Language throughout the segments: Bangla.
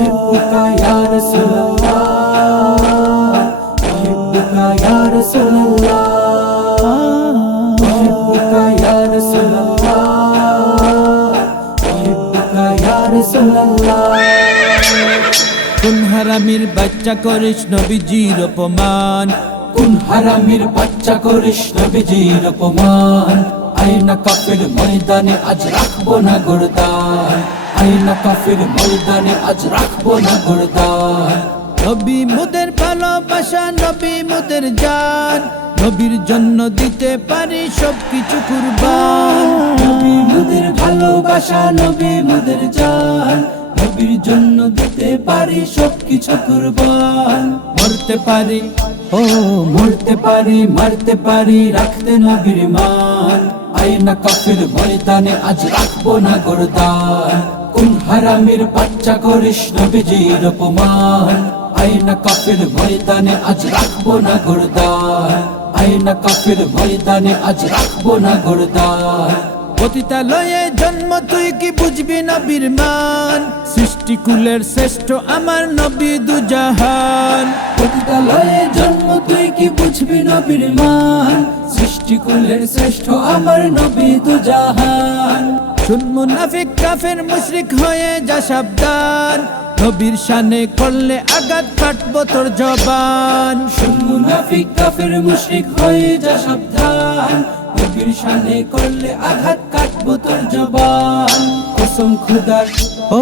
উহিব্বুকা ইয়া রাসূলুল্লাহ, উহিব্বুকা ইয়া রাসূলুল্লাহ, উহিব্বুকা ইয়া রাসূলুল্লাহ, উহিব্বুকা ইয়া রাসূলুল্লাহ। কোন হারামির বাচ্চা করিস নবীজির অপমান, কোন হারামির বাচ্চা করিস নবীজির অপমান। আয়না কাফের ময়দানে আজ রাখবো না গর্দান, আয়না কাফের ময়দানে আজ রাখবো না গর্দান। নবী মোদের ভালোবাসা, নবী মোদের জান, নবীর জন্য দিতে পারি সবকিছু কুরবান। নবী মোদের ভালোবাসা, নবী মোদের জান, নবীর জন্য দিতে পারি সবকিছু কুরবান। মরতে পারি ও মরতে পারি, মারতে পারি, রাখতে নবীর মান। আয়না কাফের ময়দানে আজ রাখবো না গর্দান। কোন হারামির বাচ্চা করিস নবীজির অপমান। আয়না কাফের ময়দানে আজ রাখবো না গর্দান, আয়না কাফের ময়দানে আজ রাখবো না গর্দান। পতিতালয়ে জন্ম তুই কি বুঝবি নবীর মান, সৃষ্টিকুলের শ্রেষ্ঠ আমার নবী দুজাহান। পতিতালয়ে জন্ম তুই কি বুঝবি নবীর মান, সৃষ্টিকুলের শ্রেষ্ঠ আমার নবী দুজাহান। শুন মুনাফিক কাফের মুশরিক হয়ে যা সাবধান, নবীর শানে করলে আঘাত কাটবো তোর জবান। শুন মুনাফিক কাফের মুশরিক হয়ে যা সাবধান, নবীর শানে করলে আঘাত কাটবো তোর জবান। কসম খুদার, ও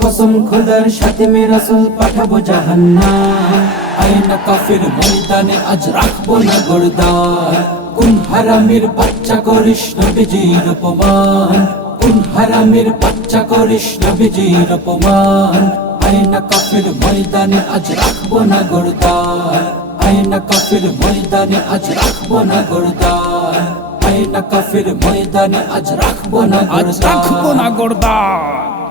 কসম খুদার সাথে মে রাসূল পাঠাবো জাহান্নাম। আয়না কাফের ময়দানে আজ রাখবো না গর্দান। কোন হারামির বাচ্চা করিস নবীজির অপমান, কোন হারামির বাচ্চা করিস নবীজির অপমান। আয়না কাফের ময়দানে আজ রাখবো না গর্দান, আয়না কাফের ময়দানে আজ রাখবো না গর্দান, আয়না কাফের ময়দানে আজ রাখবো না আজ রাখবো গর্দান। না গর্দান।